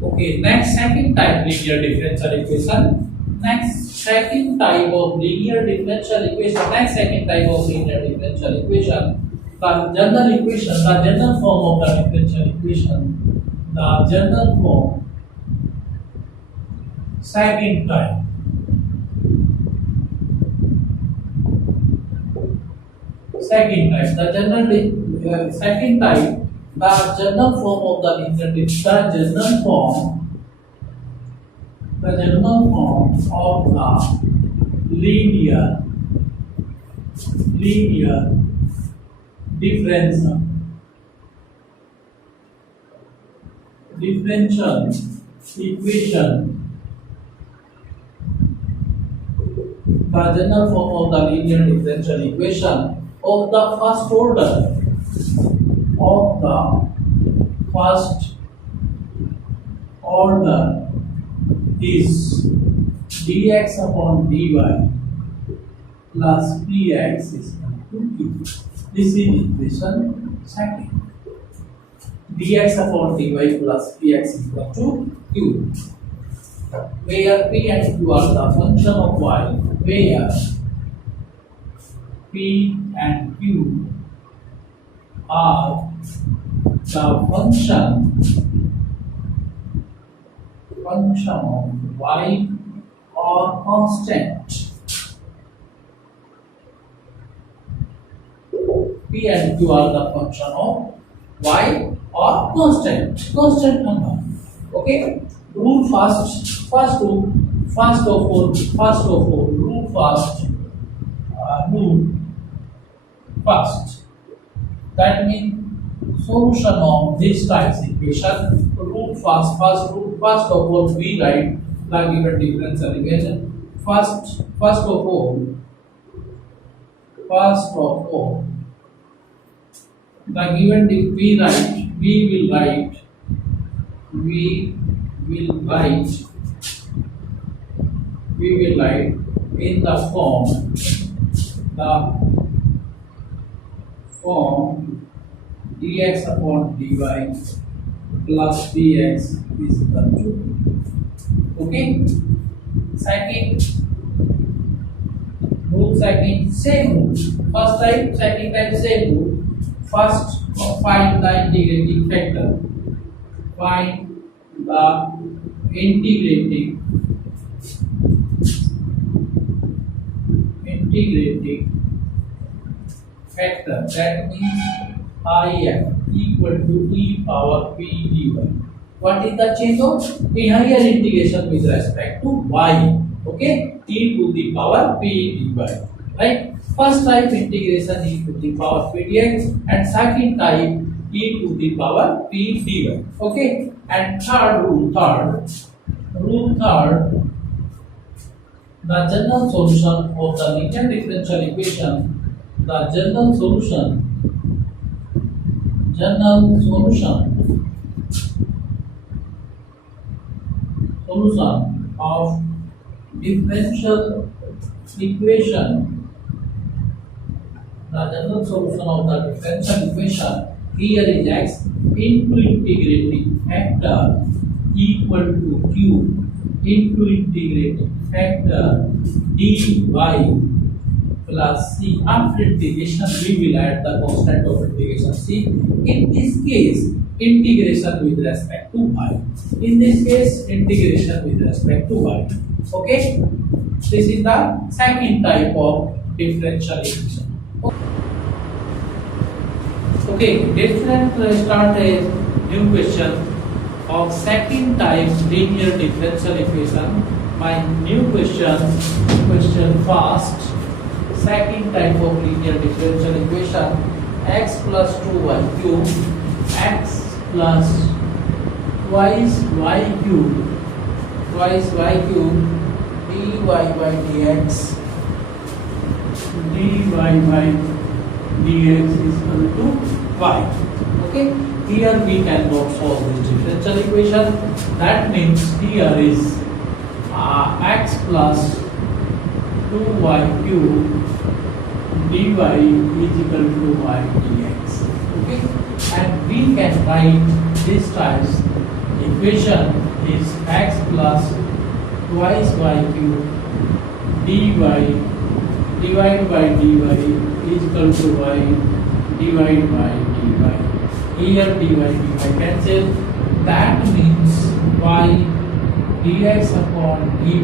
Okay, next second type linear differential equation. Next second type of linear differential equation. Next second type of linear differential equation. The general equation, the general form of the differential equation. The general form. Second type. Second type. The general second type. The general form of the linear differential. The general form of the linear differential equation. The general form of the linear differential equation of the first order is dx upon dy plus px is equal to q. This is equation second. Dx upon dy plus px is equal to q, where p and q are the function of y, where p and q are the function of y or constant. P and q are the function of y or constant number. Okay. Rule first. That means solution of this type's equation. Rule first of all, we write the given differential equation. First of all, the given we will write in the form dx upon dy plus dx is equal to. Okay. Same rule. First type, second type, same rule. First, find the integrating factor. Find the integrating factor. That means if equal to e power p dy. What is the change of a higher integration with respect to y? Okay, e to the power p dy. Right? First type integration e to the power p dx, and second type e to the power p dy. Okay, and rule third, the general solution of the linear differential equation. The general solution of differential equation. The general solution of the differential equation here is x into integrating factor equal to q into integrating factor dy plus c. After integration, we will add the constant of integration c. In this case, integration with respect to y. In this case, integration with respect to y. Okay. This is the second type of differential equation. Okay. Let's start a new question of second type linear differential equation. My new question first. Second type of linear differential equation, x plus 2y cube, x plus twice y cube dy by dx is equal to y. Okay, here we cannot solve this differential equation. That means here is x plus 2y cube dy is equal to y dx. Okay, and we can write this type's equation is x plus twice y cube dy divided by dy is equal to y divided by dy. Here dy cancel. That means y dx upon dy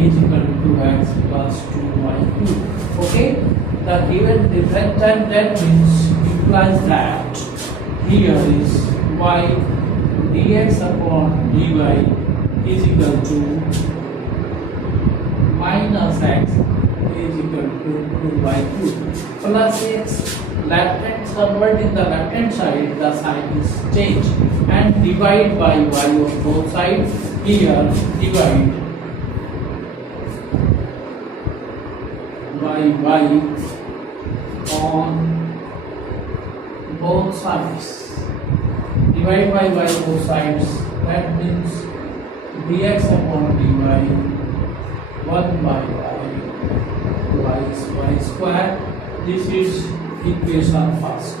is equal to x plus 2y cube. Okay? The given differential that means implies that here is y dx upon dy is equal to minus x is equal to 2y cube plus x. Left hand convert in the left hand side, the sign is changed, and divide by y on both sides. Here divide by y on both sides. Divide by y both sides. That means dx upon dy 1 by y square. This is equation first.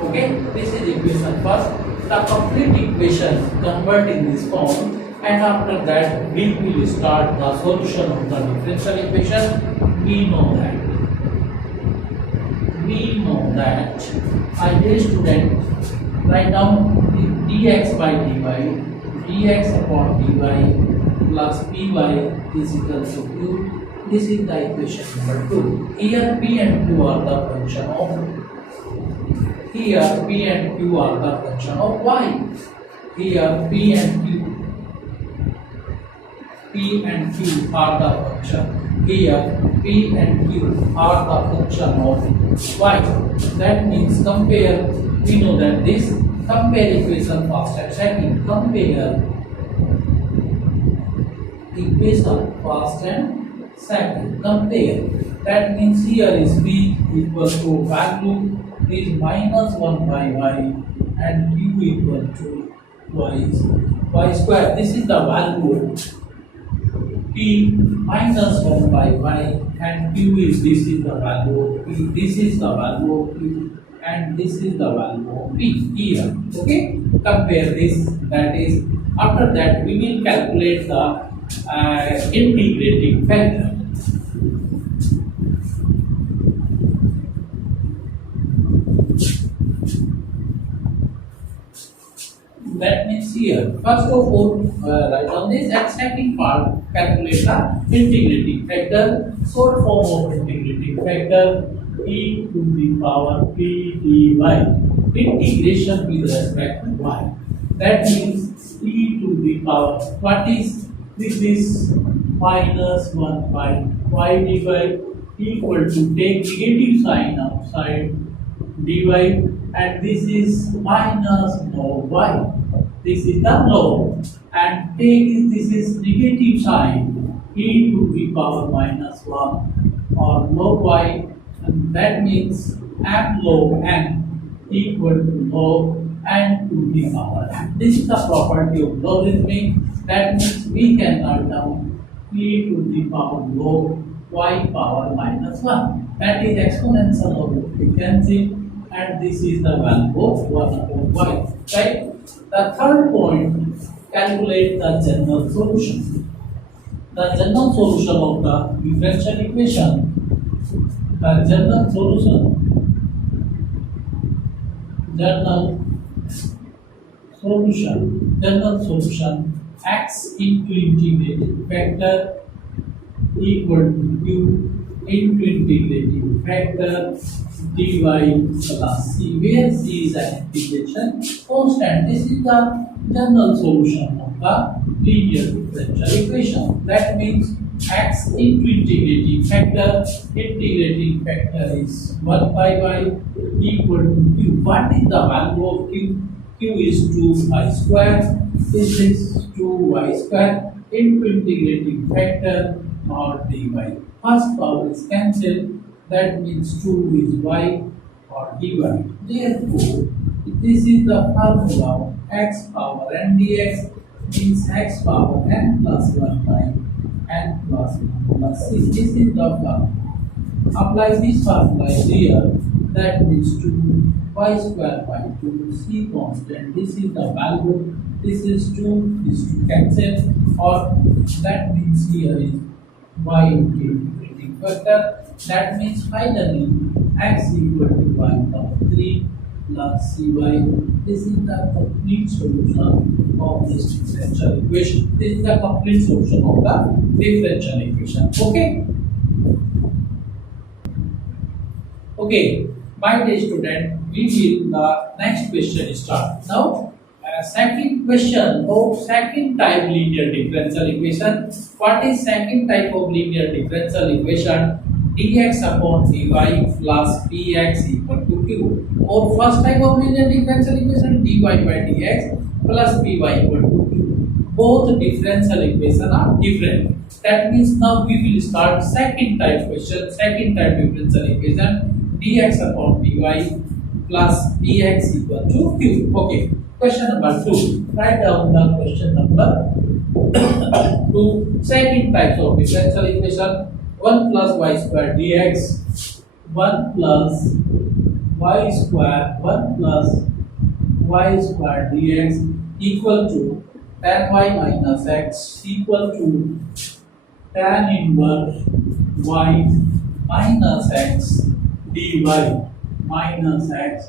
Okay, this is equation first. The complete equation convert in this form, and after that we will start the solution of the differential equation. We know that I dear student, write down dx by dy, dx upon dy plus py is equal to q. This is the equation number 2. Here p and q are the function of y. Here p and q are the function. Here p and q are the function of y. That means compare. We know that this compare equation first and second. Compare equation first and second. Compare. That means here is b equal to value is minus 1 by y and q equal to y square. This is the value p minus 1 by y and q is this is the value of p. This is the value of q and this is the value of p here. Okay, compare this. That is, after that we will calculate the integrating factor. That means here, first of all, write down this, and second part, calculate the integrating factor. Short form of integrating factor, e to the power p dy. Integration with respect to y. That means e to the power, what is this? Is minus 1 by y dy equal to, take negative sign outside dy, and this is minus log y. This is the log, and take this is negative sign e to the power minus 1 or log y, and that means m log n equal to log n to the power n. This is the property of logarithmic. That means we can write down e to the power log y power minus 1. That is exponential of the frequency, and this is the value of 1 upon y. Right? The third point, calculate the general solution. The general solution of the differential equation. The general solution x into integrating factor equal to q into integrating factor dy plus c, where c is an integration constant. This is the general solution of the linear differential equation. That means x into integrating factor is 1 by y equal to q. What is the value of q? Q is 2y square. This is 2y square into integrating factor or dy. First power is cancelled. That means 2 is y or dy. Therefore, this is the formula of x power n dx means x power n plus 1 by n plus 1 plus c. This is the formula. Apply this formula here. That means 2 y square by 2 c constant. This is the value. This is 2, this 2 cancel, or that means here is y into integrating factor. That means finally x equal to y of 3 plus cy. This is the complete solution of this differential equation. This is the complete solution of the differential equation. Okay. Okay, my dear student, we will the next question start. Now, second question of second type linear differential equation. What is second type of linear differential equation? Dx upon dy plus px equal to q. Or first type of linear differential equation, dy by dx plus py equal to q. Both differential equations are different. That means now we will start second type question, second type differential equation. Dx upon dy plus px equal to q. Okay. Question number 2. Write down the question number 2. Second type of differential equation. 1 plus y square dx. 1 plus y square. 1 plus y square dx equal to tan y minus x equal to tan inverse y minus x dy minus x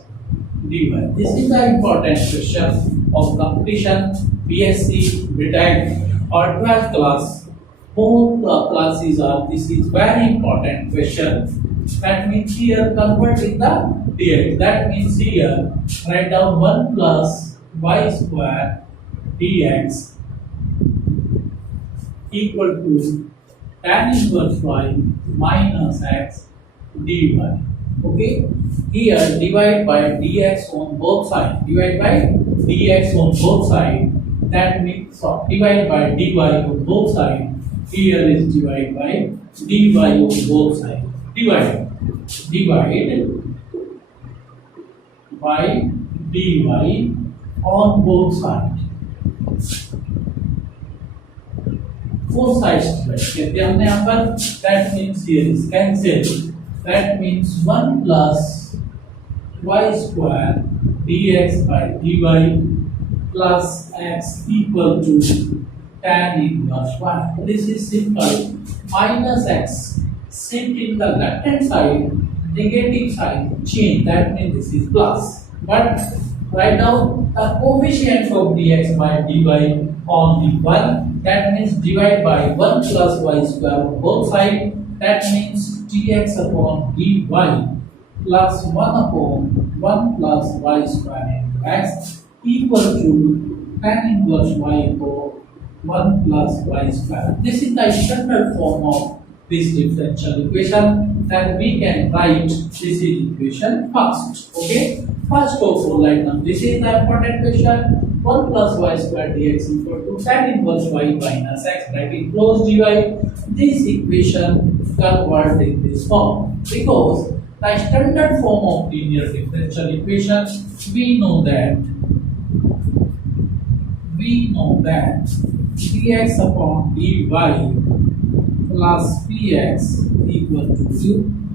dy. This is the important question of completion BSc, BTech or 12th class. Both the classes are, this is very important question. That means here convert in the dx. That means here write down 1 plus y square dx equal to tan inverse y minus x dy. Okay, here divide by dx on both sides. Divide by dx on both sides. That means divide by dy on both sides. Here is divide by dy on both sides. Divide by dy on both sides. Both sides divide. हमने यहाँ पर that means here is cancel. That means 1 plus y square dx by dy plus x equal to tan inverse y. This is simple. Minus x sit in the left hand side, negative sign change. That means this is plus. But right now the coefficient of dx by dy on the 1. That means divide by 1 plus y square on both sides. That means dx upon dy plus 1 upon 1 plus y square into x equal to tan inverse y upon 1 plus y square. This is the standard form of this differential equation. Then we can write this is equation first. Okay. First of all, write down this is the important question. 1 plus y square dx equal to tan inverse y minus x bracket close dy. This equation convert in this form because the standard form of linear differential equation we know that dx upon dy plus px equal to q.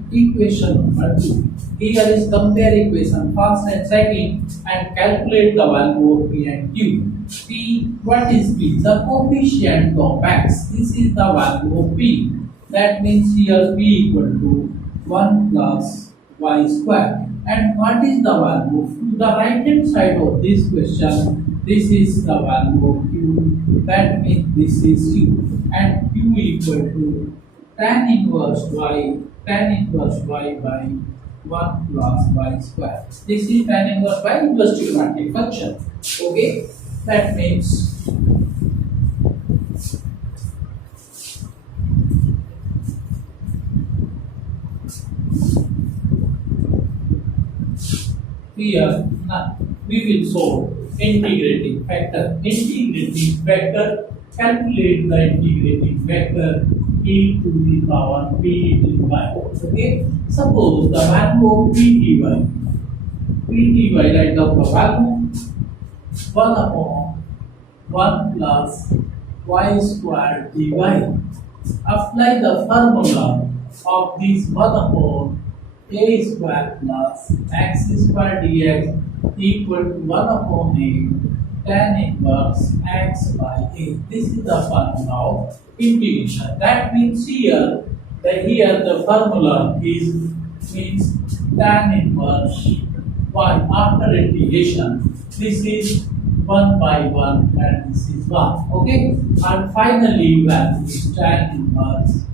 Equation number 2. Here is compare equation first and second and calculate the value of p and q. P, what is p? The coefficient of x. This is the value of p. That means here p equal to 1 plus y square. And what is the value? To the right hand side of this question, this is the value of q. That means this is q. And q equal to tan inverse y by 1 plus y square. This is tan inverse y plus trigonometric function. Okay, that means here now we will solve integrating factor. Integrating factor, calculate the integrating factor e to the power p dy. Okay, suppose the value of p dy, write down the value 1 upon 1 plus y square dy. Apply the formula of this 1 upon a square plus x square dx equal to 1 upon a tan inverse x by a. This is the formula of integration. That means here the formula is means tan inverse y after integration. This is 1 by 1 and this is 1. Okay? And finally value is tan inverse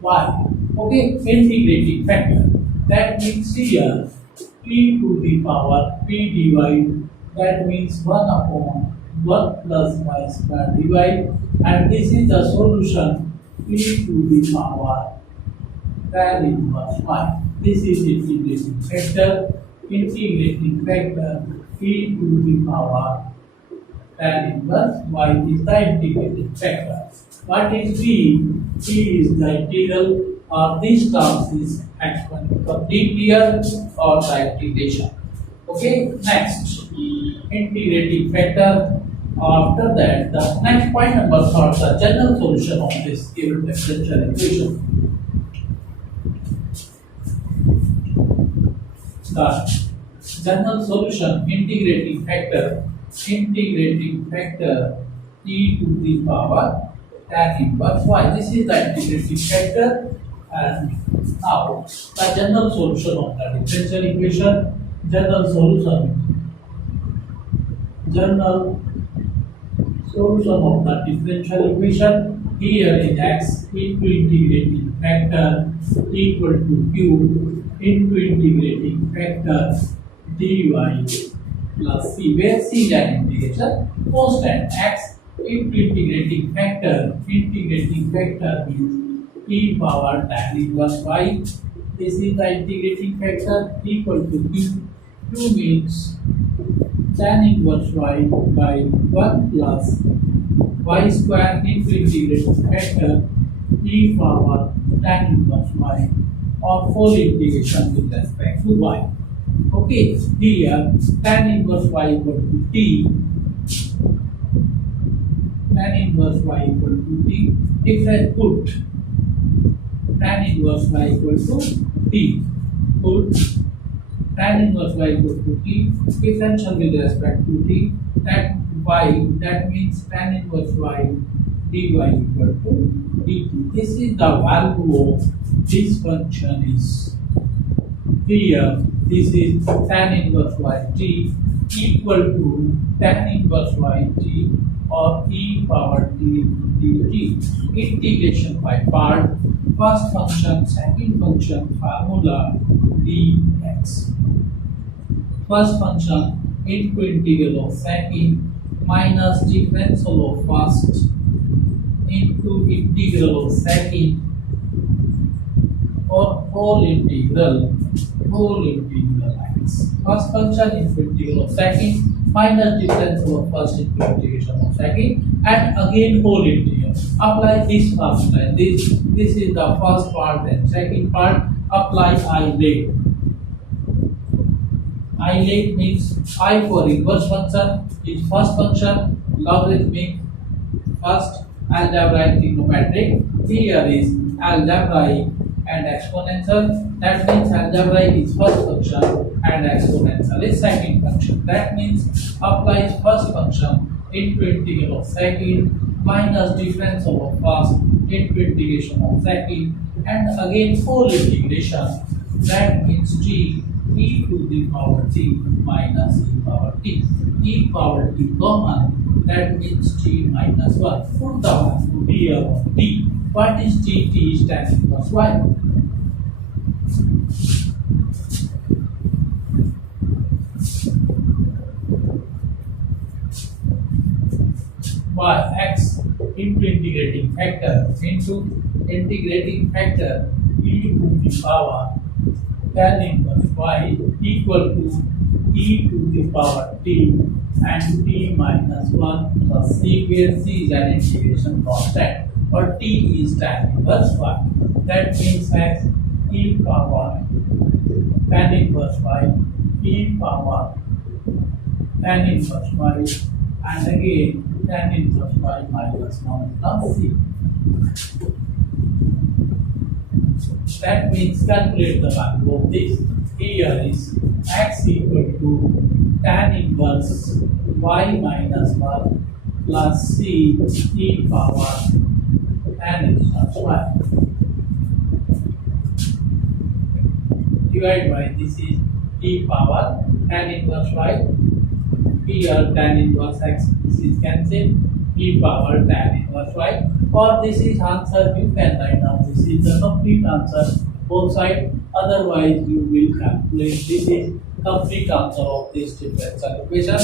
y. Okay? Integrating factor. That means here p to the power p dy, that means 1 upon 1 plus y square dy, and this is the solution p to the power tan inverse y. This is integrating factor. Integrating factor p to the power tan inverse y is the integrating factor. What is p? P is the integral or this term is exponent complete here or the integration. Okay, next integrating factor. After that, the next point number 3, the general solution of this given differential equation. The general solution integrating factor e to the power tan inverse y. This is the integrating factor, and now the general solution of the differential equation. General solution of the differential equation. Here is x into integrating factor equal to q into integrating factor dy plus c, where c is an integration constant. X into integrating factor means e power tan inverse y. This is the integrating factor equal to q. Q means tan inverse y by 1 plus y square into integrating factor e power tan inverse y, or full integration with respect to y. Okay, here tan inverse y equal to t. Tan inverse y equal to t. Different put tan inverse y equal to t. Put tan inverse y equal to t. Differential with respect to t. That means tan inverse y dy equal to dt. This is the value of this function is here. This is tan inverse y t equal to tan inverse y t or e power t dt. Integration by part. First function, second function, formula dx. First function into integral of second minus differential of first into integral of second or whole integral x. First function into integral of second minus differential of first into integration of second, and again whole integral. Apply this formula. This is the first part and second part. Apply I late. I late means I for inverse function is first function, logarithmic first, algebraic trigonometric. Here is algebraic and exponential. That means algebraic is first function and exponential is second function. That means applies first function into integral of second minus differential of first into integration of second, and again full integration. That means t e to the power t minus e power t. E power t common, that means t minus 1. Put the value here of t. What is t? T is tan inverse y. Y x into integrating factor e to the power tan inverse y equal to e to the power t and t minus 1 plus c, where c is an integration constant or t is tan inverse y. That means x e power tan inverse y e power tan inverse y, and again tan inverse y minus 1 plus c. That means calculate the value of this. Here is x equal to tan inverse y minus 1 plus c e power tan inverse y. Divided by this is e power tan inverse y. Here tan inverse x, this is cancelled, e power tan inverse y. Or this is answer, you can write down this is the complete answer both sides, otherwise you will calculate. This is complete answer of this differential equation.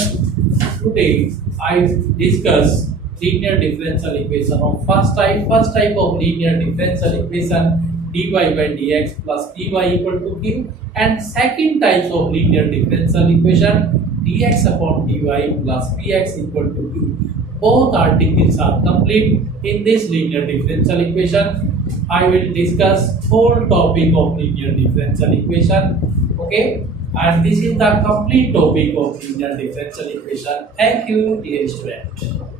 Today I discuss linear differential equation of first type. First type of linear differential equation dy by dx plus dy equal to q, and second type of linear differential equation dx upon dy plus px equal to q. Both articles are complete. In this linear differential equation, I will discuss whole topic of linear differential equation. Okay, and this is the complete topic of linear differential equation. Thank you, dear student.